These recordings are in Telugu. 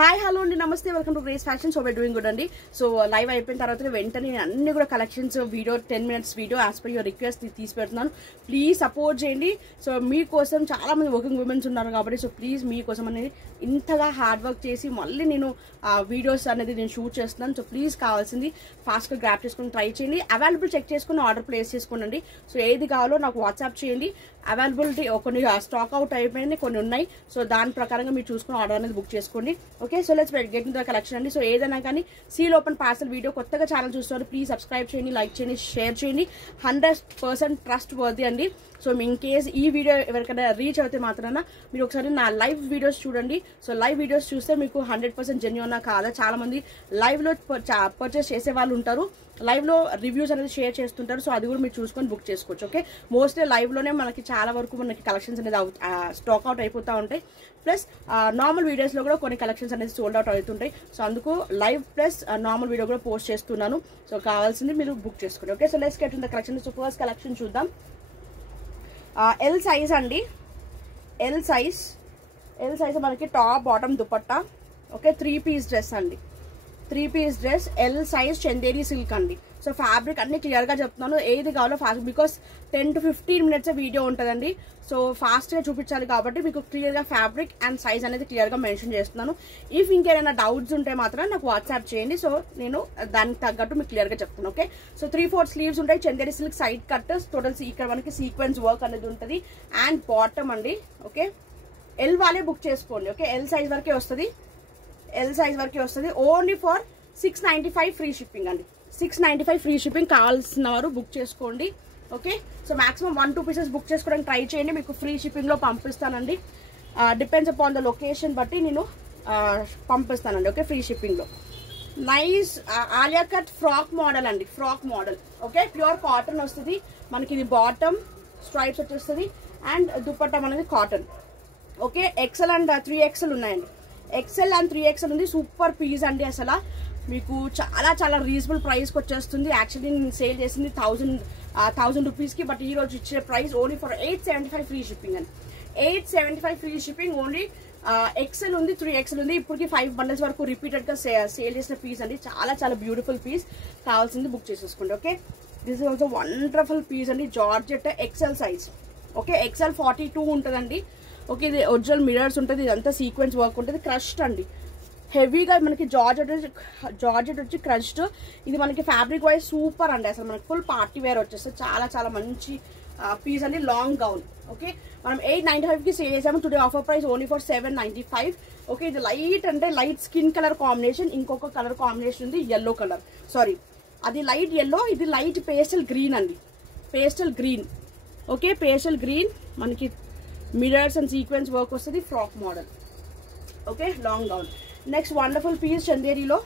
హాయ్ హలో అండి, నమస్తే, welcome to grace fashion. So way doing good అండి. సో లైవ్ అయిపోయిన తర్వాత వెంటనే నేను అన్ని కూడా collections video 10 minutes video as per your request తీసి పెడుతున్నాను. ప్లీజ్ సపోర్ట్ చేయండి. సో మీకోసం చాలా మంది వర్కింగ్ ఉమెన్స్ ఉన్నారు కాబట్టి సో ప్లీజ్ మీకోసం అనేది ఇంతగా హార్డ్ వర్క్ చేసి మళ్ళీ నేను వీడియోస్ అనేది నేను షూట్ చేస్తున్నాను. సో ప్లీజ్ కావాల్సింది ఫాస్ట్గా గ్రాప్ చేసుకుని ట్రై చేయండి. అవైలబుల్ చెక్ చేసుకుని ఆర్డర్ ప్లేస్ చేసుకోండి. సో ఏది కావాలో నాకు వాట్సాప్ చేయండి. అవైలబిలిటీ కొన్ని స్టాక్ అవుట్ అయిపోయింది, కొన్ని ఉన్నాయి. సో దాని ప్రకారంగా మీరు చూసుకుని ఆర్డర్ అనేది బుక్ చేసుకోండి. Okay, so let's get in the collection అండి. సో ఏదైనా కానీ సీల్ ఓపెన్ పార్సల్ వీడియో కొత్తగా ఛానల్ చూస్తున్నారు, ప్లీజ్ సబ్స్క్రైబ్ చేయండి, లైక్ చేయండి, షేర్ చేయండి. 100% ట్రస్ట్ వర్ది అండి. సో ఇన్ కేస్ ఈ వీడియో ఎవరికైనా రీచ్ అయితే మాత్రాన మీరు ఒకసారి నా లైవ్ వీడియోస్ చూడండి. సో లైవ్ వీడియోస్ చూస్తే మీకు 100% జెన్యూనా కాదా. చాలా మంది లైవ్ లో పర్చేస్ చేసే వాళ్ళు ఉంటారు, లైవ్ లో రివ్యూస్ అనేది షేర్ చేస్తుంటారు. సో అది కూడా మీరు చూసుకొని బుక్ చేసుకోవచ్చు. ఓకే, మోస్ట్లీ లైవ్ లోనే మనకి చాలా వరకు మనకి కలెక్షన్స్ అనేది స్టాక్ అవుట్ అయిపోతూ ఉంటాయి. ప్లస్ నార్మల్ వీడియోస్ లో కూడా కొన్ని కలెక్షన్స్ అనేది సోల్డ్ అవుట్ అవుతుంటాయి. సో అందుకు లైవ్ ప్లస్ నార్మల్ వీడియో కూడా పోస్ట్ చేస్తున్నాను. సో కావాల్సింది మీరు బుక్ చేసుకోండి. Okay, so let's get in the collection. So first collection చూద్దాం. ఎల్ సైజ్ అండి, ఎల్ సైజ్ మనకి top bottom dupatta. Okay, 3 piece dress అండి, 3 piece dress, L size, Chanderi silk అండి. సో ఫ్యాబ్రిక్ అన్ని క్లియర్ గా చెప్తున్నాను, ఏది కావాలో fast, because 10 to 15 minutes video ఉంటుందండి. సో ఫాస్ట్ గా చూపించాలి కాబట్టి మీకు క్లియర్ గా ఫ్యాబ్రిక్ అండ్ సైజ్ అనేది క్లియర్ గా మెన్షన్ చేస్తున్నాను. ఇఫ్ ఇంకేమైనా డౌట్స్ ఉంటే మాత్రం నాకు వాట్సాప్ చేయండి. సో నేను దానికి తగ్గట్టు మీకు క్లియర్ గా చెప్తాను. ఓకే, సో 3/4 స్లీవ్స్ ఉంటాయి, Chanderi silk side cut, total ఇక్కడ మనకి సీక్వెన్స్ వర్క్ అనేది ఉంటుంది. అండ్ బాటమ్ అండి. ఓకే, ఎల్ వాళ్ళే బుక్ చేసుకోండి. ఓకే, ఎల్ సైజ్ వరకే వస్తుంది, ఎల్ సైజ్ వరకే వస్తుంది. ఓన్లీ ఫర్ 695 ఫ్రీ షిప్పింగ్ అండి, 695 ఫ్రీ షిప్పింగ్. కావాల్సిన వారు బుక్ చేసుకోండి. Okay, so maximum 1-2 pieces book చేసుకోవడానికి ట్రై చేయండి, మీకు ఫ్రీ షిప్పింగ్ లో పంపిస్తానండి. డిపెండ్స్ అపాన్ ద లొకేషన్ బట్టి నేను పంపిస్తానండి. ఓకే, ఫ్రీ షిప్పింగ్ లో. Nice Alia cut frock model అండి, frock model. Okay, pure cotton వస్తుంది మనకి. ఇది బాటమ్ స్ట్రైప్స్ వచ్చేస్తుంది అండ్ దుపట్టా అనేది cotton. Okay, XL and 3XL ఉన్నాయండి, ఎక్సెల్ అండ్ 3XL ఉంది. సూపర్ పీస్ అండి, అసలు మీకు చాలా చాలా రీజనబుల్ ప్రైస్కి వచ్చేస్తుంది. యాక్చువల్లీ నేను సేల్ చేసింది 1000 రూపీస్కి, బట్ ఈ రోజు ఇచ్చే price only for 875 free shipping అండి, 875 ఫ్రీ షిప్పింగ్. ఓన్లీ ఎక్సెల్ ఉంది, 3XL ఉంది. ఇప్పటికి 5 bundles వరకు రిపీటెడ్ గా సేల్ చేసిన పీస్ అండి, చాలా చాలా బ్యూటిఫుల్ పీస్. కావాల్సింది బుక్ చేసేసుకోండి. Okay, this is also wonderful piece అండి, georgette XL size. Okay, XL 42 ఉంటుందండి. ఓకే, ఇది ఒరిజినల్ మిరర్స్ ఉంటుంది, ఇదంతా సీక్వెన్స్ వర్క్ ఉంటుంది. క్రష్డ్ అండి, హెవీగా మనకి జార్జెట్ వచ్చి క్రష్డ్. ఇది మనకి ఫ్యాబ్రిక్ వైజ్ సూపర్ అండి, అసలు మనకి ఫుల్ పార్టీ వేర్ వచ్చేస్తుంది. చాలా చాలా మంచి పీస్ అండి, లాంగ్ గౌన్. ఓకే, మనం 895కి సేల్ చేసాము. Today offer price only for 795. Okay, ఇది లైట్ అంటే లైట్ స్కిన్ కలర్ కాంబినేషన్. ఇంకొక కలర్ కాంబినేషన్ ఉంది, ఎల్లో కలర్, సారీ అది లైట్ ఎల్లో, ఇది లైట్ పేస్టల్ గ్రీన్ అండి, pastel green. Okay, pastel green మనకి మిరర్స్ అండ్ సీక్వెన్స్ వర్క్ వస్తుంది, frock model. Okay, long gown. Next wonderful piece చందేరిలో.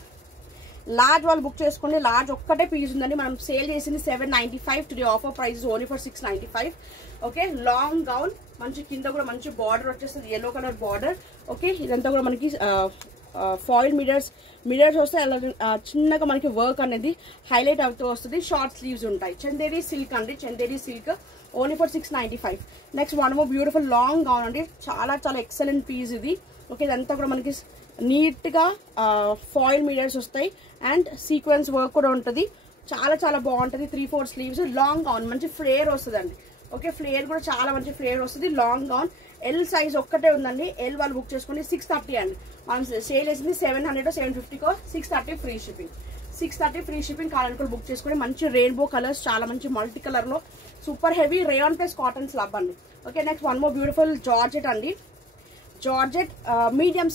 లార్జ్ వాళ్ళు బుక్ చేసుకోండి, లార్జ్ ఒక్కటే పీస్ ఉందండి. మనం సేల్ చేసింది 795, today offer price only for 695. Okay, long gown, మంచి కింద కూడా మంచి బార్డర్ వచ్చేస్తుంది, ఎల్లో కలర్ బార్డర్. ఓకే, ఇదంతా కూడా మనకి ఫాయిల్ మిరర్స్ వస్తే అలా చిన్నగా మనకి వర్క్ అనేది హైలైట్ అవుతూ వస్తుంది. షార్ట్ స్లీవ్స్ ఉంటాయి. చందేరి సిల్క్ అండి, Chanderi silk only for 695. Next one more beautiful long gown అండి, చాలా చాలా ఎక్సలెంట్ పీస్ ఇది. ఓకే, ఇదంతా కూడా మనకి నీట్ గా ఫాయిల్ మిరర్స్ వస్తాయి అండ్ సీక్వెన్స్ వర్క్ కూడా ఉంటుంది. చాలా చాలా బాగుంటుంది. 3/4 స్లీవ్స్, లాంగ్ గౌన్, మంచి ఫ్లేర్ వస్తుంది అండి. ఓకే, ఫ్లేర్ కూడా చాలా మంచి ఫ్లేర్ వస్తుంది. లాంగ్ గౌన్, ఎల్ సైజ్ ఒక్కటే ఉందండి. ఎల్ వాళ్ళు బుక్ చేసుకోండి. 630 అండి, మనం సేల్ చేసింది 700 750కో. 630 ఫ్రీ షిప్పింగ్, 630 ఫ్రీ షిప్పింగ్. కావాలనుకో బుక్ చేసుకుని. మంచి రెయిన్బో కలర్స్, చాలా మంచి మల్టీ కలర్ లో super heavy rayon plus cotton slub అండి. Okay, next one more beautiful georgette అండి, georgette medium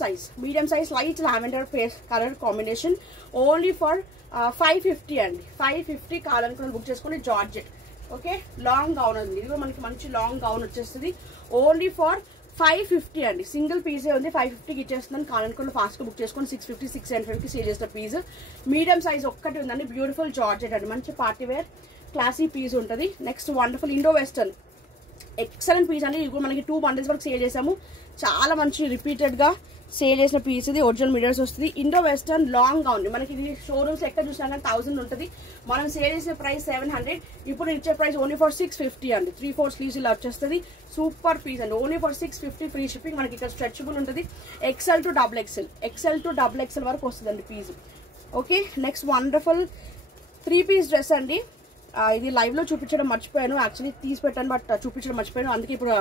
size light lavender face colour combination. Only for 550 అండి, 550. కావాలనుకుని బుక్ చేసుకోండి. జార్జెట్. ఓకే, లాంగ్ గౌన్ ఉంది, ఇది కూడా మనకి మంచి లాంగ్ గౌన్ వచ్చేస్తుంది. ఓన్లీ ఫర్ 550 అండి, సింగిల్ పీసే ఉంది, 550కి ఇచ్చేస్తున్నాను. కావాలనుకుని ఫాస్ట్గా బుక్ చేసుకోండి. 650 675కి సేల్ చేసిన పీస్. మీడియం సైజ్ ఒక్కటి ఉందండి, బ్యూటిఫుల్ జార్జెట్ అండి, మంచి పార్టీ వేర్ క్లాసీ పీస్ ఉంటుంది. Next wonderful Indo western excellent piece అండి. ఇది కూడా మనకి 2 bundles వరకు సేల్ చేసాము. చాలా మంచి రిపీటెడ్ గా సేల్ చేసిన పీస్ ఇది ఒరిజినల్ మిరర్స్ వస్తుంది ఇండో వెస్టర్న్ లాంగ్ గౌన్ మనకి ఇది షోరూమ్స్ ఎక్కడ చూసినా కానీ 1000 ఉంటుంది మనం సేల్ చేసే ప్రైస్ 700 ఇప్పుడు ఇచ్చే ప్రైస్ ఓన్లీ ఫర్ 650 అండి 3/4 స్లీవ్స్ ఇలా వచ్చేస్తుంది సూపర్ పీస్ అండి ఓన్లీ ఫర్ 650 ఫ్రీ షిప్పింగ్ మనకి ఇక్కడ స్ట్రెచబుల్ ఉంటుంది XL to XXL వరకు వస్తుందండి piece okay next wonderful 3-piece dress అండి ఇది లైవ్ లో చూపించడం మర్చిపోయాను యాక్చువల్లీ తీసి పెట్టాను బట్ చూపించడం మర్చిపోయాను అందుకే ఇప్పుడు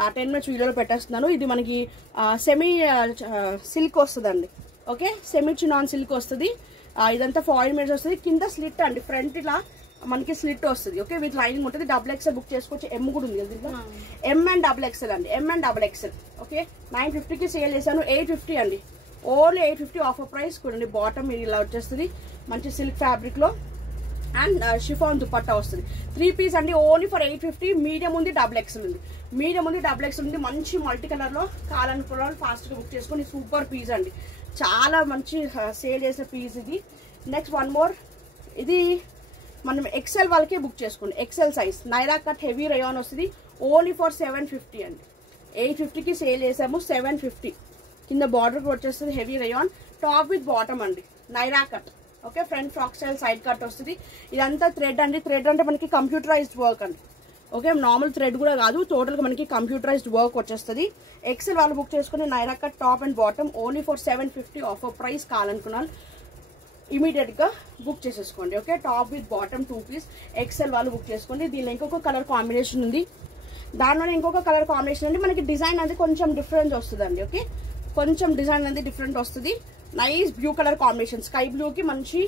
10 minutes వీడియోలో పెట్టేస్తున్నాను ఇది మనకి సెమీ సిల్క్ వస్తుందండి ఓకే సెమీ చినాన్ సిల్క్ వస్తుంది ఇదంతా ఫాయిల్ మీటర్స్ వస్తుంది కింద స్లిట్ అండి ఫ్రంట్ ఇలా మనకి స్లిట్ వస్తుంది ఓకే విత్ లైనింగ్ ఉంటుంది XXL బుక్ చేసుకోవచ్చు M కూడా ఉంది కదా M and XXL అండి M and XXL ఓకే 950కి సేల్ చేశాను 850 అండి ఓన్లీ 850 ఆఫర్ ప్రైస్ చూడండి బాటమ్ ఇది ఇలా వచ్చేస్తుంది మంచి సిల్క్ ఫ్యాబ్రిక్ లో అండ్ షిఫాన్ దుపట్టా వస్తుంది 3-piece అండి ఓన్లీ ఫర్ 850 మీడియం ఉంది XXL ఉంది XXL ఉంది మంచి మల్టీ కలర్ లో కావాలనుకున్న ఫాస్ట్ గా బుక్ చేసుకొని సూపర్ పీస్ అండి చాలా మంచి సేల్ చేసే పీస్ ఇది నెక్స్ట్ వన్ మోర్ ఇది మనం XL వాళ్ళకే బుక్ చేసుకోండి XL size Naira cut heavy rayon వస్తుంది ఓన్లీ ఫర్ 750 అండి 850కి సేల్ చేసాము 750 కింద బార్డర్ వచ్చేస్తుంది heavy rayon top with bottom అండి Naira cut okay front frock style side cut వస్తుంది ఇదంతా థ్రెడ్ అండి థ్రెడ్ అంటే మనకి కంప్యూటరైజ్డ్ వర్క్ అండి ఓకే నార్మల్ థ్రెడ్ కూడా కాదు టోటల్ గా మనకి కంప్యూటరైజ్డ్ వర్క్ వచ్చేస్తుంది XL వాళ్ళు బుక్ చేసుకుని Naira cut top and bottom only for 750 offer price కావాలనుకున్నాను immediate గా బుక్ చేసేసుకోండి okay top with bottom 2-piece XL వాళ్ళు బుక్ చేసుకోండి దీనిలో ఇంకొక కలర్ కాంబినేషన్ ఉంది దానిలో ఇంకొక కలర్ కాంబినేషన్ అండి మనకి డిజైన్ అనేది కొంచెం డిఫరెంట్ వస్తుందండి ఓకే కొంచెం డిజైన్ అనేది డిఫరెంట్ వస్తుంది nice blue colour combination sky blue కి మంచి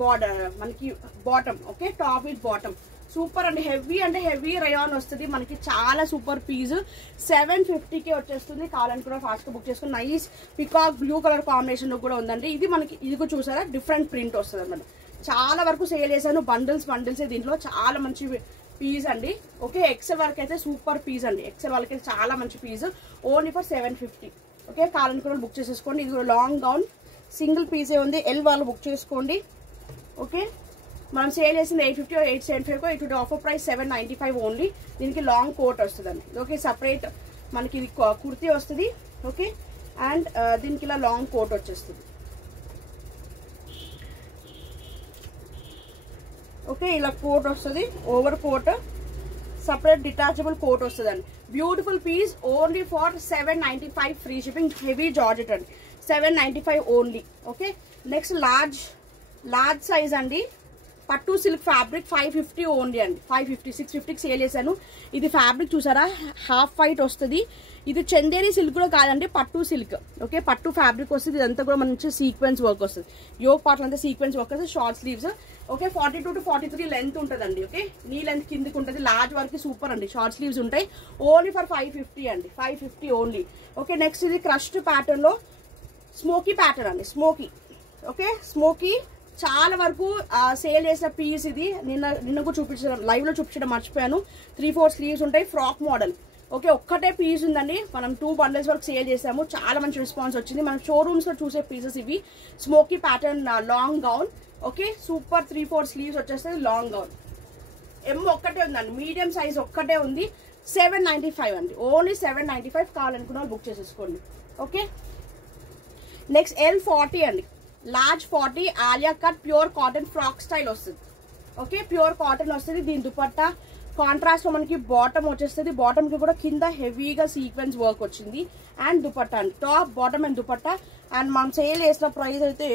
బార్డర్ మనకి bottom okay top with bottom super అండి హెవీ రయాన్ వస్తుంది మనకి చాలా సూపర్ పీస్ 750కి వచ్చేస్తుంది కావాలని కూడా ఫాస్ట్ గా బుక్ చేసుకుని nice peacock blue colour combination లో కూడా ఉందండి ఇది మనకి ఇది కూడా చూసారా డిఫరెంట్ ప్రింట్ వస్తుంది అన్నమాట చాలా వరకు సేల్ చేశాను బండిల్స్ దీంట్లో చాలా మంచి పీస్ అండి ఓకే XL వరకు అయితే సూపర్ పీస్ అండి XL వాళ్ళకి చాలా మంచి పీస్ ఓన్లీ ఫర్ 750 ఓకే కావాలని కూడా బుక్ చేసేసుకోండి ఇది కూడా లాంగ్ గౌన్ సింగిల్ పీసే ఉంది L వాళ్ళు బుక్ చేసుకోండి ఓకే మనం సేల్ చేసింది 850 or 875 ఇటు ఆఫర్ ప్రైస్ 795 ఓన్లీ దీనికి లాంగ్ కోట్ వస్తుందండి ఓకే సపరేట్ మనకి ఇది కుర్తీ వస్తుంది ఓకే అండ్ దీనికి ఇలా లాంగ్ కోట్ వచ్చేస్తుంది ఓకే ఇలా కోట్ వస్తుంది over coat separate detachable coat వస్తుందండి beautiful piece only for 795 free shipping heavy georgette అండి 795 only okay next large size అండి పట్టు సిల్క్ ఫ్యాబ్రిక్ 550 ఓన్లీ అండి 550 650కి సేల్ చేశాను ఇది ఫ్యాబ్రిక్ చూసారా హాఫ్ వైట్ వస్తుంది ఇది చందేరి సిల్క్ కూడా కాదండి పట్టు సిల్క్ ఓకే పట్టు ఫ్యాబ్రిక్ వస్తుంది ఇదంతా కూడా మంచి సీక్వెన్స్ వర్క్ వస్తుంది యోగ్ పార్ట్ అంతా సీక్వెన్స్ వర్క్ వస్తుంది short sleeves okay 42 to 43 length ఉంటుందండి ఓకే నీ లెంత్ కిందకి ఉంటుంది లార్జ్ వరకు సూపర్ అండి షార్ట్ స్లీవ్స్ ఉంటాయి ఓన్లీ ఫర్ 550 అండి 550 ఓన్లీ ఓకే నెక్స్ట్ ఇది క్రష్డ్ ప్యాటర్న్ లో స్మోకీ ప్యాటర్న్ అండి స్మోకీ ఓకే స్మోకీ చాలా వరకు సేల్ చేసిన పీస్ ఇది నిన్న కూడా చూపించడం లైవ్ లో చూపించడం మర్చిపోయాను 3-4 స్లీవ్స్ ఉంటాయి ఫ్రాక్ మోడల్ ఓకే ఒక్కటే పీస్ ఉందండి మనం 2 bundles వరకు సేల్ చేసాము చాలా మంచి రెస్పాన్స్ వచ్చింది మనం షోరూమ్స్ లో చూసే పీసెస్ ఇవి smoky pattern long gown okay super 3-4 sleeves వచ్చేస్తుంది లాంగ్ గౌన్ M ఒక్కటే ఉందండి మీడియం సైజ్ ఒక్కటే ఉంది 795 అండి ఓన్లీ 795 కావాలనుకున్న వాళ్ళు బుక్ చేసేసుకోండి ఓకే నెక్స్ట్ L40 అండి large 40 Alia cut pure cotton frock style వస్తుంది ఓకే ప్యూర్ కాటన్ వస్తుంది దీని దుపట్టా కాంట్రాస్ట్ లో మనకి బాటమ్ వచ్చేస్తుంది బాటమ్ కి కూడా కింద హెవీగా సీక్వెన్స్ వర్క్ వచ్చింది అండ్ దుపట్టా అండి top bottom and dupatta and మనం సేల్ చేసిన ప్రైస్ అయితే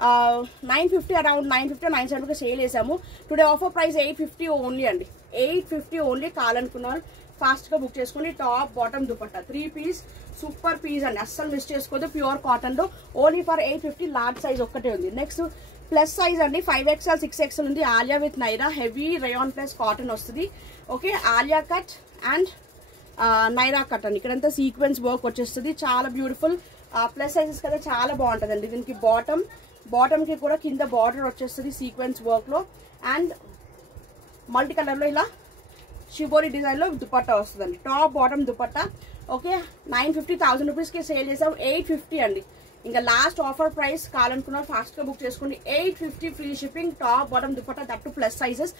950 అరౌండ్ 950-970 సేల్ చేసాము టుడే ఆఫర్ ప్రైస్ 850 ఓన్లీ అండి 850 ఓన్లీ కావాలనుకున్నారు ఫాస్ట్ గా బుక్ చేసుకోండి top bottom dupatta 3-piece super piece అండి అస్సలు మిస్ చేసుకోవద్దు ప్యూర్ కాటన్ లో ఓన్లీ ఫర్ 850 లార్జ్ సైజ్ ఒక్కటే ఉంది నెక్స్ట్ ప్లస్ సైజ్ అండి 5XL 6XL ఉంది Alia with Naira heavy rayon plus cotton వస్తుంది okay Alia cut and Naira cut అండి ఇక్కడంతా సీక్వెన్స్ వర్క్ వచ్చేస్తుంది చాలా బ్యూటిఫుల్ ప్లస్ సైజెస్ కదా చాలా బాగుంటుంది అండి దీనికి బాటమ్ కి కూడా కింద బార్డర్ వచ్చేస్తుంది సీక్వెన్స్ వర్క్ లో అండ్ మల్టీ కలర్ లో ఇలా షిబోరి డిజైన్ లో దుపట్టా వస్తుందండి top bottom dupatta okay 950 1000 rupees కి సేల్ చేసాం 850 అండి ఇంకా లాస్ట్ ఆఫర్ ప్రైస్ కావాలనుకున్నారు ఫాస్ట్ గా బుక్ చేసుకోండి. 850 free shipping, top bottom dupatta, that plus sizes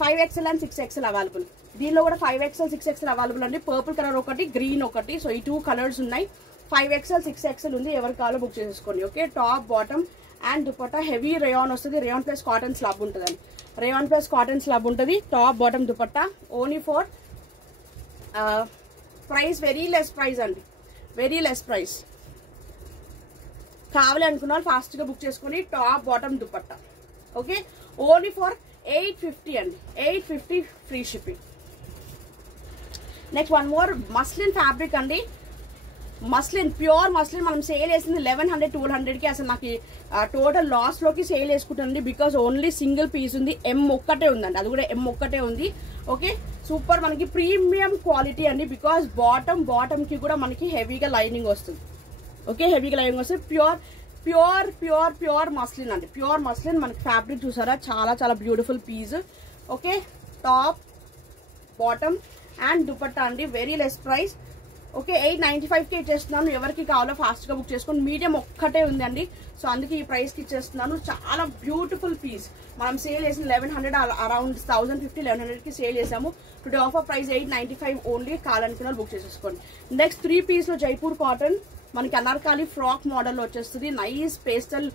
5XL and 6XL available. దీనిలో కూడా 5XL 6XL అవైలబుల్ అండి. పర్పుల్ కలర్ ఒకటి, గ్రీన్ ఒకటి, సో ఈ 2 కలర్స్ ఉన్నాయి. 5XL 6XL ఉంది, ఎవరు కావాలో బుక్ చేసేసుకోండి. Okay, top bottom and dupatta heavy rayon వస్తుంది. రేయాన్ ప్లస్ కాటన్ స్లాబ్ ఉంటుందండి. రేయాన్ ప్లస్ కాటన్ స్లాబ్ ఉంటుంది. Top bottom dupatta only for price very less price అండి, వెరీ లెస్ ప్రైస్. కావాలి అనుకున్న వాళ్ళు ఫాస్ట్ గా బుక్ చేసుకుని top bottom dupatta. Okay, only for 850 అండి, 850 free shipping. Next one more muslin fabric అండి. మస్లిన్, ప్యూర్ మస్లిన్ మనం సేల్ చేసింది 1100 1200కి. అసలు నాకు టోటల్ లాస్ లోకి సేల్ చేసుకుంటుంది బికాస్ ఓన్లీ సింగిల్ పీస్ ఉంది. M ఒక్కటే ఉందండి, అది కూడా M ఒక్కటే ఉంది. ఓకే, సూపర్ మనకి ప్రీమియం క్వాలిటీ అండి. బికాస్ బాటమ్ కి కూడా మనకి హెవీగా లైనింగ్ వస్తుంది. ఓకే, హెవీగా లైనింగ్ వస్తుంది. ప్యూర్ మస్లిన్ అండి, ప్యూర్ మస్లిన్. మనకి ఫ్యాబ్రిక్ చూసారా, చాలా చాలా beautiful piece. Okay, top bottom and dupatta అండి, వెరీ లెస్ ప్రైస్. ఓకే, 895కి ఇచ్చేస్తున్నాను. ఎవరికి కావాలో ఫాస్ట్ గా బుక్ చేసుకోండి. మీడియం ఒక్కటే ఉందండి, సో అందుకే ఈ ప్రైస్ కి ఇచ్చేస్తున్నాను. చాలా బ్యూటిఫుల్ పీస్. మనం సేల్ చేసిన 1100, అరౌండ్ 1050 1100కి సేల్ చేసాము. Today offer price 895 only. కావాలనుకున్న బుక్ చేసేసుకోండి. నెక్స్ట్ 3 పీస్ లో జైపూర్ కాటన్ మనకి అనార్కాలి ఫ్రాక్ మోడల్ వచ్చేస్తుంది. Nice pastel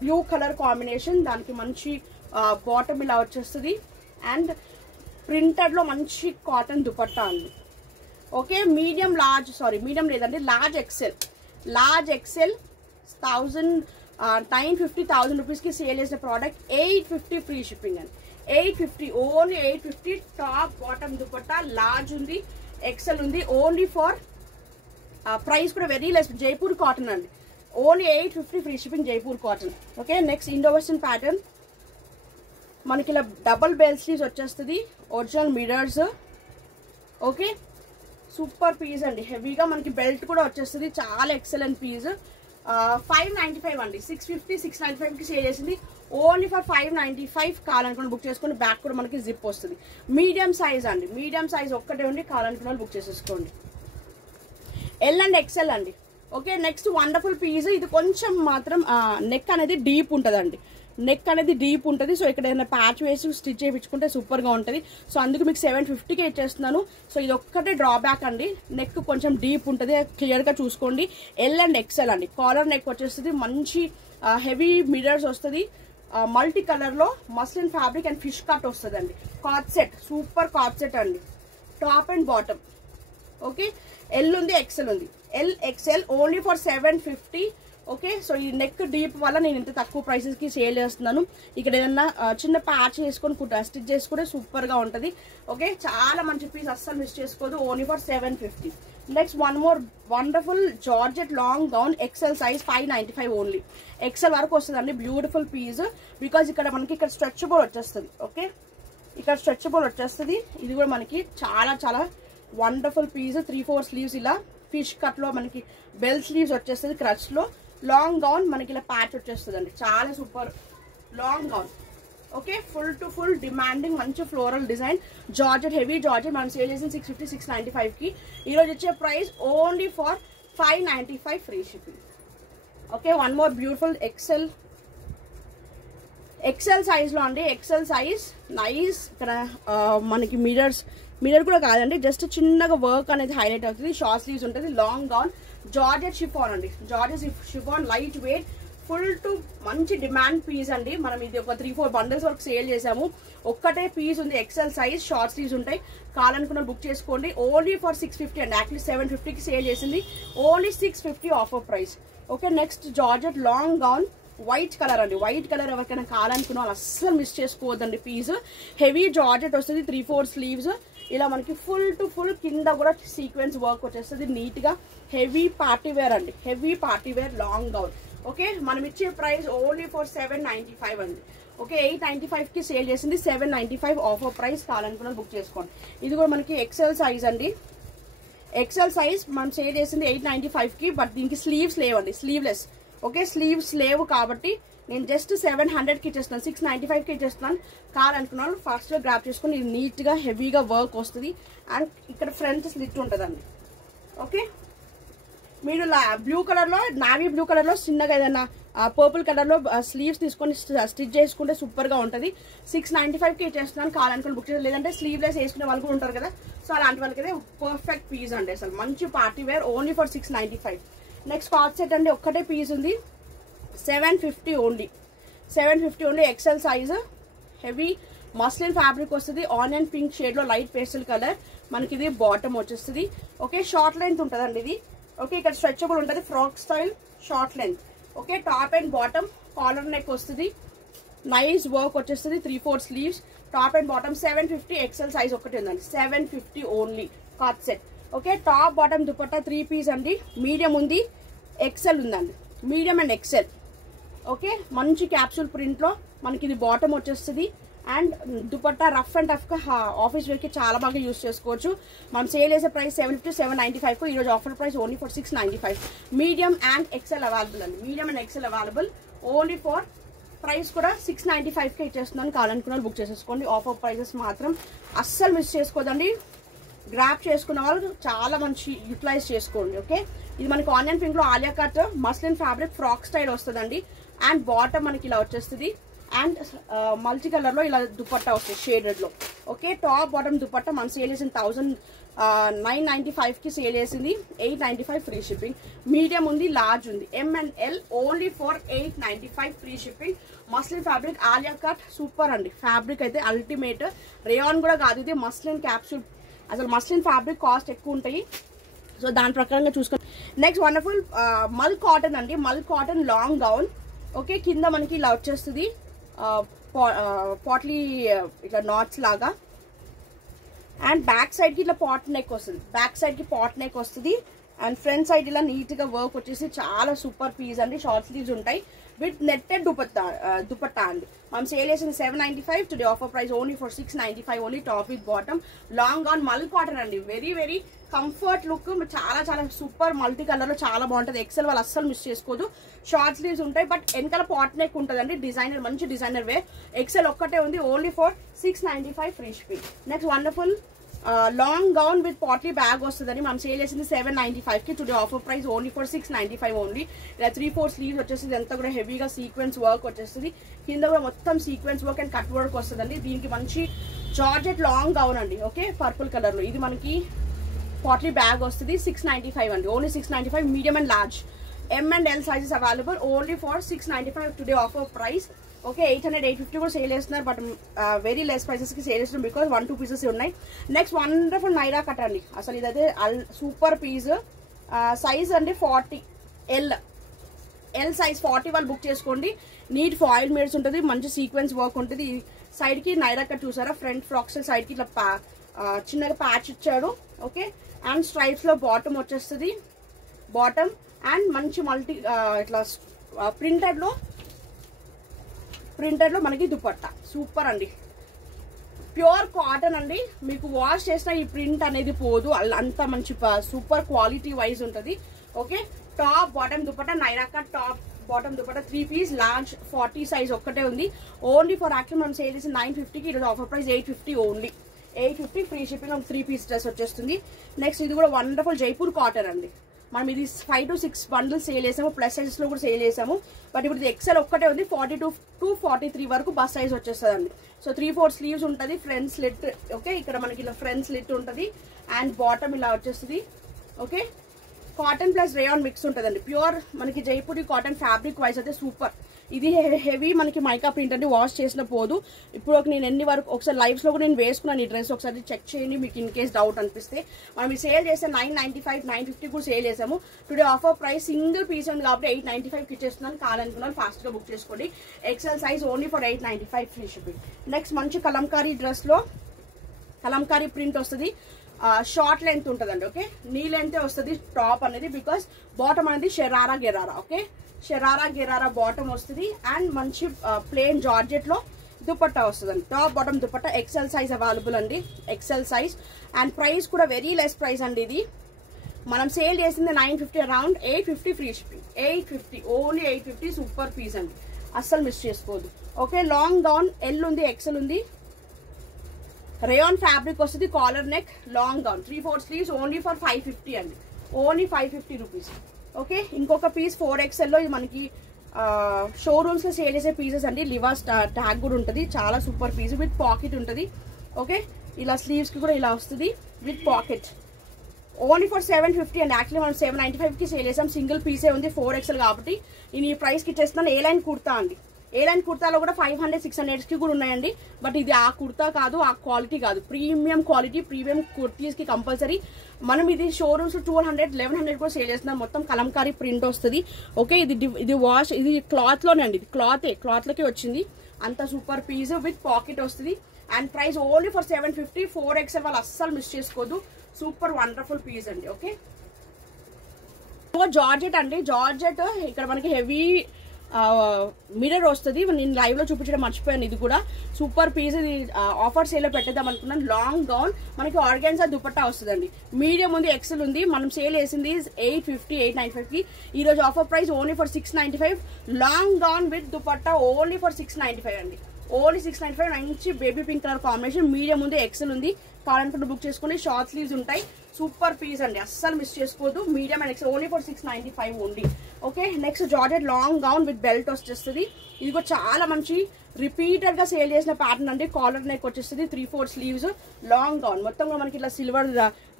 blue colour combination, దానికి మంచి బాటమ్ ఇలా వచ్చేస్తుంది. అండ్ ప్రింటెడ్ లో మంచి కాటన్ దుపట్టా అండి. ఓకే, మీడియం లేదండి, లార్జ్ ఎక్సెల్ 950,000 రూపీస్కి సేల్ చేసిన ప్రోడక్ట్ 850 ఫ్రీ షిప్పింగ్ అండి. 850, only 850. Top bottom dupatta large ఉంది, ఎక్సెల్ ఉంది. ఓన్లీ ఫర్ ప్రైస్ కూడా వెరీ లెస్. జైపూర్ కాటన్ అండి, only 850 free shipping Jaipur cotton. Okay, next Indo western pattern మనకి ఇలా డబుల్ బెల్ స్లీవ్స్ వచ్చేస్తుంది, original mirrors. Okay, super piece అండి, హెవీగా మనకి బెల్ట్ కూడా వచ్చేస్తుంది. చాలా ఎక్సలెంట్ పీస్. 595 అండి, 650 695కి సేల్ చేసింది. Only for 595. కావాలనుకున్న బుక్ చేసుకుని బ్యాక్ కూడా మనకి జిప్ వస్తుంది. మీడియం సైజ్ అండి, మీడియం సైజ్ ఒక్కటే ఉండి కావాలనుకున్న బుక్ చేసేసుకోండి. L అండ్ XL అండి. Okay, next wonderful piece. ఇది కొంచెం మాత్రం నెక్ అనేది డీప్ ఉంటుందండి, నెక్ అనేది డీప్ ఉంటుంది. సో ఇక్కడ ఏదైనా ప్యాచ్ వేసి స్టిచ్ చేయించుకుంటే సూపర్ గా ఉంటుంది. సో అందుకు మీకు 750కే ఇచ్చేస్తున్నాను. సో ఇది ఒక్కటే డ్రాబ్యాక్ అండి, నెక్ కొంచెం డీప్ ఉంటుంది, క్లియర్ గా చూసుకోండి. L అండ్ XL అండి. కాలర్ నెక్ వచ్చేస్తుంది, మంచి హెవీ మిరర్స్ వస్తుంది. మల్టీ కలర్ లో muslin fabric and fish cut వస్తుంది అండి. Cord set, super cord set అండి. Top and bottom. Okay, L ఉంది, XL ఉంది. L XL only for 750. Okay, so ఈ నెక్ డీప్ వల్ల నేను ఇంత తక్కువ ప్రైసెస్ కి సేల్ చేస్తున్నాను. ఇక్కడ ఏదన్నా చిన్న ప్యాచ్ చేసుకొని స్టిచ్ చేసుకుంటే సూపర్ గా ఉంటది. ఓకే, చాలా మంచి పీస్, అస్సలు మిస్ చేసుకోదు. Only for 750. Next one more wonderful georgette long gown, XL size 595 only. XL వరకు వస్తుందండి, బ్యూటిఫుల్ పీస్. బికాజ్ ఇక్కడ మనకి ఇక్కడ స్ట్రెచబుల్ వచ్చేస్తుంది. ఓకే, ఇక్కడ స్ట్రెచబుల్ వచ్చేస్తుంది. ఇది కూడా మనకి చాలా చాలా వండర్ఫుల్ పీస్. 3/4 స్లీవ్స్ ఇలా ఫిష్ కట్ లో మనకి బెల్ స్లీవ్స్ వచ్చేస్తుంది. క్రచ్ లో లాంగ్ గౌన్ మనకి ఇలా ప్యాచ్ వచ్చేస్తుంది అండి, చాలా super long gown. Okay, full to full demanding మంచి floral design georgette, heavy georgette. మనం సేల్ చేసిన 650 695కి. ఈ రోజు ఇచ్చే price only for 595 free shipping. Okay, one more beautiful XL size లో అండి. XL size nice. ఇక్కడ మనకి మిరర్ కూడా కాదండి, జస్ట్ చిన్నగా వర్క్ అనేది హైలైట్ అవుతుంది. షార్ట్ స్లీవ్స్ ఉంటుంది, లాంగ్ గౌన్, జార్జెట్ షిఫాన్ అండి. Georgette chiffon light weight, full to మంచి డిమాండ్ పీస్ అండి. మనం ఇది ఒక 3-4 బండిల్స్ వరకు సేల్ చేసాము. ఒక్కటే పీస్ ఉంది, ఎక్సెల్ సైజ్, షార్ట్ స్లీవ్స్ ఉంటాయి. కావాలనుకున్న బుక్ చేసుకోండి. ఓన్లీ ఫర్ 650 అండి. యాక్చువల్లీ 750కి సేల్ చేసింది, only 650 offer price. Okay, next georgette long gown, white colour అండి. వైట్ కలర్ ఎవరికైనా కావాలనుకున్న వాళ్ళు అస్సలు మిస్ చేసుకోవద్దండి పీస్. హెవీ జార్జెట్ వస్తుంది, 3/4 స్లీవ్స్. ఇలా మనకి ఫుల్ టు ఫుల్ కింద కూడా సీక్వెన్స్ వర్క్ వచ్చేస్తుంది నీట్ గా. హెవీ పార్టీ వేర్ అండి, heavy party wear long gown. Okay, మనం ఇచ్చే ప్రైస్ ఓన్లీ ఫర్ 795 అండి. ఓకే, 895కి సేల్ చేసింది, 795 ఆఫర్ ప్రైస్. కావాలనుకున్న బుక్ చేసుకోండి. ఇది కూడా మనకి ఎక్సెల్ సైజ్ అండి. ఎక్సెల్ సైజ్ మనం సేల్ చేసింది 895కి, బట్ దీనికి స్లీవ్స్ లేవండి, స్లీవ్లెస్. ఓకే, స్లీవ్స్ లేవు కాబట్టి నేను జస్ట్ 700కి ఇచ్చేస్తున్నాను, 695కి ఇచ్చేస్తున్నాను. కావాలనుకున్నాను ఫాస్ట్ గా గ్రాప్ చేసుకుని. ఇది నీట్ గా హెవీగా వర్క్ వస్తుంది. అండ్ ఇక్కడ ఫ్రంట్ స్లిట్ ఉంటుందండి. ఓకే, మీరు బ్లూ కలర్ లో, నావీ బ్లూ కలర్ లో చిన్నగా ఏదైనా పర్పుల్ కలర్ లో స్లీవ్స్ తీసుకొని స్టిచ్ చేసుకుంటే సూపర్ గా ఉంటది. 695 కి ఇచ్చేస్తున్నాను. కావాలనుకుని బుక్ చేయాలి, లేదంటే స్లీవ్లెస్ వేసుకునే వాళ్ళు కూడా ఉంటారు కదా, సో అలాంటి వాళ్ళకి అయితే పర్ఫెక్ట్ పీస్ అండి. అసలు మంచి party wear, only for 695. Next card set అండి, ఒక్కటే పీస్ ఉంది, 750 only. 750 only. XL size, heavy muslin fabric వస్తుంది. ఆనియన్ పింక్ షేడ్ లో లైట్ పేస్టల్ కలర్. మనకి ఇది బాటమ్ వచ్చేస్తుంది. ఓకే, షార్ట్ లెంత్ ఉంటుందండి ఇది. ఓకే, ఇక్కడ స్ట్రెచబుల్ ఉంటుంది, frock style short length. Okay, top and bottom, collar neck వస్తుంది, నైస్ వర్క్ వచ్చేస్తుంది, 3/4 sleeves, top and bottom. 750. XL size ఒకటి ఉందండి, 750 only card set. Okay, top bottom dupatta 3 piece అండి. మీడియం ఉంది, ఎక్సెల్ ఉందండి, మీడియం అండ్ ఎక్సెల్. ఓకే, మంచి క్యాప్సూల్ ప్రింట్ లో మనకి ఇది బాటమ్ వచ్చేస్తుంది. And dupatta rough and tough గా ఆఫీస్ వేర్ కి చాలా బాగా యూస్ చేసుకోవచ్చు. మనం సేల్ చేసే ప్రైస్ 750, 795. ఈ రోజు offer price only for 695. Medium and XL available అండి, medium and XL available only for price కూడా 695 కి ఇచ్చేస్తున్నాను. కావాలనుకున్న బుక్ చేసేసుకోండి. ఆఫర్ ప్రైసెస్ మాత్రం అస్సలు మిస్ చేసుకోదండి. గ్రాప్ చేసుకున్న వాళ్ళు చాలా మంచి యూటిలైజ్ చేసుకోండి. ఓకే, ఇది మనకి ఆనియన్ పింక్ లో Alia cut muslin fabric frock style వస్తుందండి. అండ్ బాటమ్ మనకి ఇలా వచ్చేస్తుంది. అండ్ మల్టీ కలర్ లో ఇలా దుపట్టా వస్తుంది షేడెడ్ లో. ఓకే, టాప్ బాటమ్ దుపట్టా మనం సేల్ చేసిన 1995 కి సేల్ చేసింది, 895 ఫ్రీ షిప్పింగ్. మీడియం ఉంది, లార్జ్ ఉంది, M and L only for 895 free shipping. Muslin fabric Alia cut super అండి. ఫ్యాబ్రిక్ అయితే అల్టిమేట్. రేయాన్ కూడా కాదు, ఇది మస్లిన్ క్యాప్సూల్. అసలు మస్లిన్ ఫ్యాబ్రిక్ కాస్ట్ ఎక్కువ ఉంటాయి, సో దాని ప్రకారంగా చూసుకోండి. నెక్స్ట్ వండర్ఫుల్ మల్ కాటన్ అండి, మల్ కాటన్ లాంగ్ గౌన్. ఓకే, కింద మనకి ఇలా వచ్చేస్తుంది పాట్లీ ఇట్లా నాట్స్ లాగా. అండ్ బ్యాక్ సైడ్ కి ఇట్లా పాట్ నెక్ వస్తుంది, బ్యాక్ సైడ్ కి పాట్ నెక్ వస్తుంది. అండ్ ఫ్రంట్ సైడ్ ఇలా నీట్ గా వర్క్ వచ్చేసి చాలా సూపర్ పీస్ అండి. షార్ట్ స్లీవ్స్ ఉంటాయి విత్ నెట్టెడ్ దుపట్టా అండి. మనం సేల్ చేసిన 795, today offer price only for 695 only. Top with bottom long on మల్ కాటన్ అండి. వెరీ వెరీ కంఫర్ట్ లుక్, చాలా చాలా సూపర్ మల్టీ కలర్ లో చాలా బాగుంటుంది. ఎక్సెల్ వాళ్ళు అస్సలు మిస్ చేసుకోదు. షార్ట్ స్లీవ్స్ ఉంటాయి, బట్ వెనకాల పాట్ నెక్ ఉంటుందండి. డిజైనర్, మంచి డిజైనర్ వే. ఎక్సెల్ ఒక్కటే ఉంది, only for 695 free shipping. Next wonderful long gown with potli bag వస్తుందని మనం సేల్ చేసింది 795 కి. Today offer price only for 695 only. ఇలా 3/4 స్లీవ్స్ వచ్చేసింది, అంతా కూడా హెవీగా సీక్వెన్స్ వర్క్ వచ్చేస్తుంది. కింద కూడా మొత్తం sequence work and cut work వస్తుందండి. దీనికి మంచి జార్జెట్ లాంగ్ గౌన్ అండి. ఓకే, పర్పుల్ కలర్ లో ఇది మనకి పాట్లీ బ్యాగ్ వస్తుంది. 695 అండి, only 695. Medium and large, M and L sizes available only for 695 today offer price. Okay, 800, 850 కూడా సేల్ చేస్తున్నారు, బట్ వెరీ లెస్ ప్రైసెస్ కి సేల్ చేస్తున్నారు బికాస్ 1-2 పీసెస్ ఉన్నాయి. నెక్స్ట్ వండర్ఫుల్ నైరా కట్ అండి. అసలు ఇదైతే సూపర్ పీస్. సైజ్ అండి 40 ఎల్ సైజ్ 40 వాళ్ళు బుక్ చేసుకోండి. నీట్ ఫాయిల్ మేడ్స్ ఉంటుంది, మంచి సీక్వెన్స్ వర్క్ ఉంటుంది. సైడ్ కి నైరా కట్ చూసారా, ఫ్రంట్ ఫ్రాక్స్ సైడ్ కి ఇట్లా చిన్నగా ప్యాచ్ ఇచ్చాడు. ఓకే, అండ్ స్ట్రైప్స్ లో బాటమ్ వచ్చేస్తుంది, బాటమ్. అండ్ మంచి మల్టీ ఇట్లా ప్రింటెడ్ లో మనకి దుపట్టా సూపర్ అండి. ప్యూర్ కాటన్ అండి. మీకు వాష్ చేసిన ఈ ప్రింట్ అనేది పోదు, అంత మంచి సూపర్ క్వాలిటీ వైజ్ ఉంటుంది. Okay, top bottom dupatta Naira cut top bottom dupatta 3 piece large 40 size ఒక్కటే ఉంది. ఓన్లీ ఫర్ యాక్చువల్ మనం సేల్ చేసి 950 కి. ఈరోజు offer price 850 only. 850 free shipping. 3 piece dress వచ్చేస్తుంది. నెక్స్ట్ ఇది కూడా వండర్ఫుల్ జైపూర్ కాటన్ అండి. మనం ఇది 5 to 6 బండిల్స్ సేల్ చేసాము, ప్లస్ సైజెస్ లో కూడా సేల్ చేసాము, బట్ ఇప్పుడు ఇది ఎక్సెల్ ఒక్కటే ఉంది. 42 to 43 వరకు బస్ సైజ్ వచ్చేస్తుంది అండి. సో 3/4 స్లీవ్స్ ఉంటుంది, ఫ్రంట్ స్లిట్. ఓకే, ఇక్కడ మనకి ఇలా ఫ్రంట్ స్లిట్ ఉంటుంది అండ్ బాటమ్ ఇలా వచ్చేస్తుంది. Okay, cotton plus rayon mix ఉంటుందండి. ప్యూర్ మనకి జైపూరి కాటన్ ఫ్యాబ్రిక్ వైజ్ అయితే సూపర్. ఇది హెవీ మనకి మైకా ప్రింట్ అండి, వాష్ చేసిన పోదు. ఇప్పుడు నేను ఎన్ని వరకు ఒకసారి లైవ్స్ లో కూడా నేను వేసుకున్నాను ఈ డ్రెస్, ఒకసారి చెక్ చేయండి మీకు ఇన్ కేస్ డౌట్ అనిపిస్తే. మనం సేల్ చేస్తే 995, 950 కూడా సేల్ చేసాము. Today offer price single piece ఉంది కాబట్టి 895 కి ఇచ్చేస్తున్నాను. కావాలనుకున్నాను ఫాస్ట్ గా బుక్ చేసుకోండి. XL size only for 895 free shipping. Next మంచి కలంకారీ డ్రెస్ లో కలంకారీ ప్రింట్ వస్తుంది. షార్ట్ లెంత్ ఉంటుందండి. ఓకే, నీ లెంత్ వస్తుంది టాప్ అనేది, బికాస్ బాటమ్ అనేది షరారా గెరారా. ఓకే, షరారా గెరారా బాటమ్ వస్తుంది. అండ్ మంచి ప్లేన్ జార్జెట్ లో దుపట్టా వస్తుందండి. Top bottom dupatta XL size available అండి, ఎక్సెల్ సైజ్. అండ్ ప్రైస్ కూడా వెరీ లెస్ ప్రైస్ అండి. ఇది మనం సేల్ చేసింది 950, around 850 free shipping. 850 only 850 super piece అండి, అస్సలు మిస్ చేసుకోవద్దు. ఓకే, లాంగ్ గౌన్ ఎల్ ఉంది, ఎక్సెల్ ఉంది. రేయాన్ ఫ్యాబ్రిక్ వస్తుంది, collar neck long gown 3/4 sleeves only for 550 అండి, ఓన్లీ 550 రూపీస్. ఓకే, ఇంకొక పీస్ 4XL లో ఇది మనకి షోరూమ్స్ లో సేల్ చేసే పీసెస్ అండి. లివాస్ ట్యాగ్ కూడా ఉంటుంది, చాలా సూపర్ పీస్ విత్ పాకెట్ ఉంటుంది. ఓకే, ఇలా స్లీవ్స్ కి కూడా ఇలా వస్తుంది విత్ పాకెట్. ఓన్లీ ఫర్ 750 అండి. యాక్చువల్లీ మనం 795 కి సేల్ చేసాం, సింగిల్ పీసే ఉంది 4XL కాబట్టి నేను ఈ ప్రైస్ కి ఇచ్చేస్తున్నాను. ఏ లైన్ కుర్తా అండి, ఏ లైన్ కుర్తాలో కూడా 500 600 కి కూడా ఉన్నాయండి. బట్ ఇది ఆ కుర్తా కాదు, ఆ క్వాలిటీ కాదు, ప్రీమియం క్వాలిటీ, ప్రీమియం కుర్తీస్ కి కంపల్సరీ. మనం ఇది షోరూమ్స్ 1200 1100 కూడా సేల్ చేస్తున్నాం. మొత్తం కలంకారీ ప్రింట్ వస్తుంది. ఓకే, ఇది వాష్, ఇది క్లాత్ లోనే అండి, ఇది క్లాత్ లోకి వచ్చింది. అంత సూపర్ పీస్ విత్ పాకెట్ వస్తుంది. And price only for 750. 4XL వాళ్ళు అస్సలు మిస్ చేసుకోవద్దు. సూపర్ వండర్ఫుల్ పీస్ అండి. ఓకే, జార్జెట్ అండి. జార్జెట్ ఇక్కడ మనకి హెవీ మిర్రర్ వస్తుంది. నేను లైవ్ లో చూపించడం మర్చిపోయాను. ఇది కూడా సూపర్ పీస్. ఇది ఆఫర్ సేల్ లో పెట్టేద్దాం అనుకున్నాను. లాంగ్ గౌన్ మనకి ఆర్గాన్జా దుపట్టా వస్తుందండి. మీడియం ఉంది, ఎక్సెల్ ఉంది. మనం సేల్ వేసింది 850 895 కి. ఈ రోజు offer price only for 695. Long gown with dupatta only for 695 అండి. ఓన్లీ 695. మంచి baby pink colour combination. Medium ఉంది, ఎక్సెల్ ఉంది. కావాలనుకుంటే బుక్ చేసుకోండి. షార్ట్ స్లీవ్స్ ఉంటాయి. సూపర్ పీస్ అండి, అస్సలు మిస్ చేసుకోవద్దు. Medium and XL only for 695 only. Okay, next georgette long gown with belt వచ్చేస్తుంది. ఇది కూడా చాలా మంచి రిపీటెడ్ గా సేల్ చేసిన ప్యాటర్న్ అండి. కాలర్ నెక్ వచ్చేస్తుంది, 3/4 స్లీవ్స్, లాంగ్ గౌన్. మొత్తం మనకి ఇట్లా సిల్వర్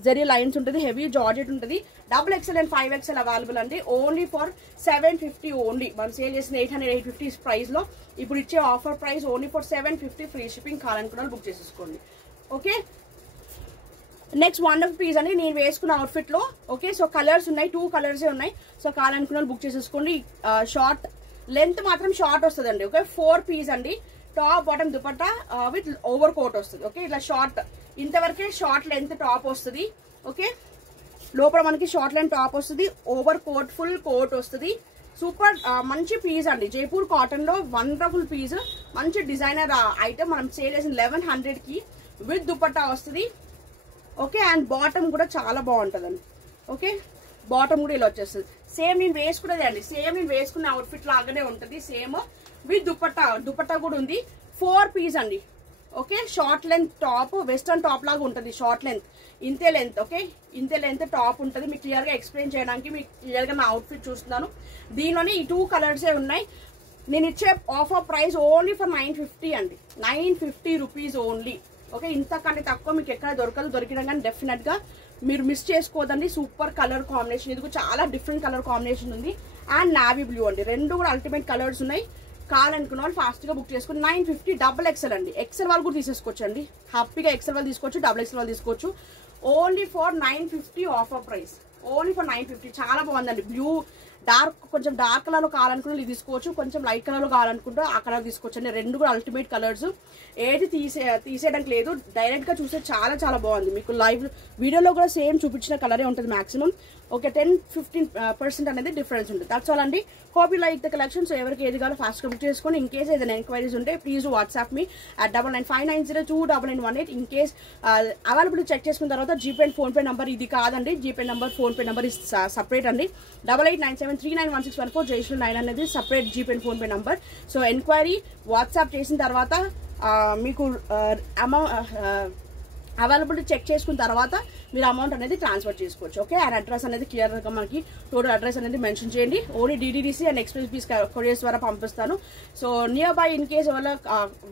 జరీ లైన్స్ ఉంటుంది. హెవీ జార్జెట్ ఉంటుంది. XXL అండ్ 5XL అవైలబుల్ అండి. Only for 750 only. మనం సేల్ చేసిన 800 850 ప్రైస్ లో ఇప్పుడు ఇచ్చే offer price only for 750. Free shipping. కావాలనుకున్న బుక్ చేసేసుకోండి. ఓకే, నెక్స్ట్ వండర్ఫుల్ పీస్ అండి. నేను వేసుకున్న అవుట్ఫిట్ లో. ఓకే, సో కలర్స్ ఉన్నాయి, 2 కలర్స్ ఉన్నాయి. సో కావాలనుకున్న బుక్ చేసేసుకోండి. షార్ట్ లెంత్ మాత్రం షార్ట్ వస్తుందండి. ఓకే, 4 పీస్ అండి. Top bottom dupatta with over coat వస్తుంది. ఓకే, ఇట్లా షార్ట్, ఇంతవరకే షార్ట్ లెంత్ టాప్ వస్తుంది. ఓకే, లోపల మనకి షార్ట్ లెంత్ టాప్ వస్తుంది. ఓవర్ కోట్, ఫుల్ కోట్ వస్తుంది. సూపర్ మంచి పీస్ అండి. జైపూర్ కాటన్ లో వండర్ఫుల్ పీస్. మంచి డిజైనర్ ఐటమ్. మనం సేల్ చేసిన 1100 కి విత్ దుపట్టా వస్తుంది. ఓకే, అండ్ బాటమ్ కూడా చాలా బాగుంటుందండి. ఓకే, బాటమ్ కూడా ఇలా వచ్చేస్తుంది. సేమ్ నేను వేసుకున్నదే అండి. సేమ్ నేను వేసుకున్న అవుట్ఫిట్ లాగానే ఉంటుంది. సేమ్ విత్ దుపట్టా కూడా ఉంది. 4 పీస్ అండి. Okay, short length top, western top లాగా ఉంటుంది. షార్ట్ లెంత్, ఇంతే లెంత్. ఓకే, ఇంతే లెంత్ టాప్ ఉంటుంది. మీకు క్లియర్ గా ఎక్స్ప్లెయిన్ చేయడానికి మీకు క్లియర్ గా నా అవుట్ఫిట్ చూస్తున్నాను. దీనిలోనే ఈ 2 కలర్సే ఉన్నాయి. నేను ఇచ్చే ఆఫర్ ప్రైస్ ఓన్లీ ఫర్ 950 అండి. 950 రూపీస్ ఓన్లీ. ఓకే, ఇంతకంటే తక్కువ మీకు ఎక్కడ దొరకదు. దొరికినా కానీ డెఫినెట్ గా మీరు మిస్ చేసుకోదండి. Super colour combination. ఇది కూడా చాలా డిఫరెంట్ కలర్ కాంబినేషన్ ఉంది. అండ్ నావీ బ్లూ అండి. రెండు కూడా అల్టిమేట్ కలర్స్ ఉన్నాయి. కావాలనుకున్న వాళ్ళు ఫాస్ట్ గా బుక్ చేసుకుని 950. XXL అండి. ఎక్సెల్ వాళ్ళు కూడా తీసేసుకోవచ్చు అండి. హ్యాపీగా ఎక్సెల్ వాళ్ళు తీసుకోవచ్చు, XXL వాళ్ళు తీసుకోవచ్చు. Only for 950 offer price. Only for 950. చాలా బాగుందండి. బ్లూ డార్క్, కొంచెం డార్క్ కలర్ లో కావాలనుకుంటే ఇది తీసుకోవచ్చు. కొంచెం లైట్ కలర్ లో కావాలనుకుంటే ఆ కలర్ తీసుకోవచ్చు అండి. రెండు కూడా అల్టిమేట్ కలర్స్. ఏది తీసేయడానికి లేదు. డైరెక్ట్ గా చూస్తే చాలా చాలా బాగుంది. మీకు లైవ్ వీడియోలో కూడా సేమ్ చూపించిన కలరే ఉంటుంది మాక్సిమం. ఓకే, 10-15% అనేది డిఫరెన్స్ ఉంటుంది. దట్స్ ఆల్ అండి. Copy like the collection. So ఎవరికి ఏది కావాలో ఫాస్ట్ గా బుక్ చేసుకొని. ఇన్ కేస్ ఏదైనా ఎంక్వైరీస్ ఉంటే please WhatsApp me at 9959029918. In case available check చేసుకున్న తర్వాత GPay and PhonePe number ఇది కాదండి. GPay number, PhonePe number is separate అండి. 8897391614 జైశ్రీ 9 అనేది separate GPay and PhonePe number. So enquiry WhatsApp చేసిన తర్వాత మీకు అవైలబిలిటీ చెక్ చేసుకున్న తర్వాత మీరు అమౌంట్ అనేది ట్రాన్స్ఫర్ చేసుకోవచ్చు. ఓకే, అండ్ అడ్రస్ అనేది క్లియర్ గా మనకి టోటల్ అడ్రస్ అనేది మెన్షన్ చేయండి. Only DDDC and Xpressbees couriers ద్వారా పంపిస్తాను. So near by in case వాళ్ళ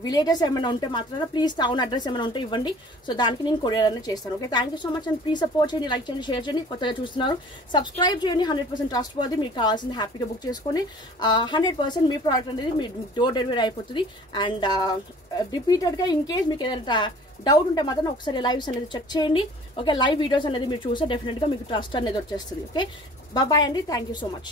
విలేజెస్ ఏమైనా ఉంటే మాత్రం ప్లీజ్ టౌన్ అడ్రస్ ఏమైనా ఉంటే ఇవ్వండి. సో దానికి నేను కొరియర్ అనేది చేస్తాను. Okay, thank you so much. And please support చేయండి, లైక్ చేయండి, షేర్ చేయండి. కొత్తగా చూస్తున్నారు సబ్స్క్రైబ్ చేయండి. 100% ట్రస్ట్ పోది. మీకు కావాల్సింది హ్యాపీగా బుక్ చేసుకొని 100% మీ ప్రోడక్ట్ అనేది మీ డోర్ డెలివరీ అయిపోతుంది. అండ్ రిపీటెడ్ గా ఇన్ కేస్ మీకు ఏదైనా డౌట్ ఉంటే మాత్రం ఒకసారి లైవ్స్ అనేది చెక్ చేయండి. ఓకే, లైవ్ వీడియోస్ అనేది మీరు చూస్తే డెఫినెట్ గా మీకు ట్రస్ట్ అనేది వచ్చేస్తుంది. ఓకే, బాయ్ అండి. Thank you so much.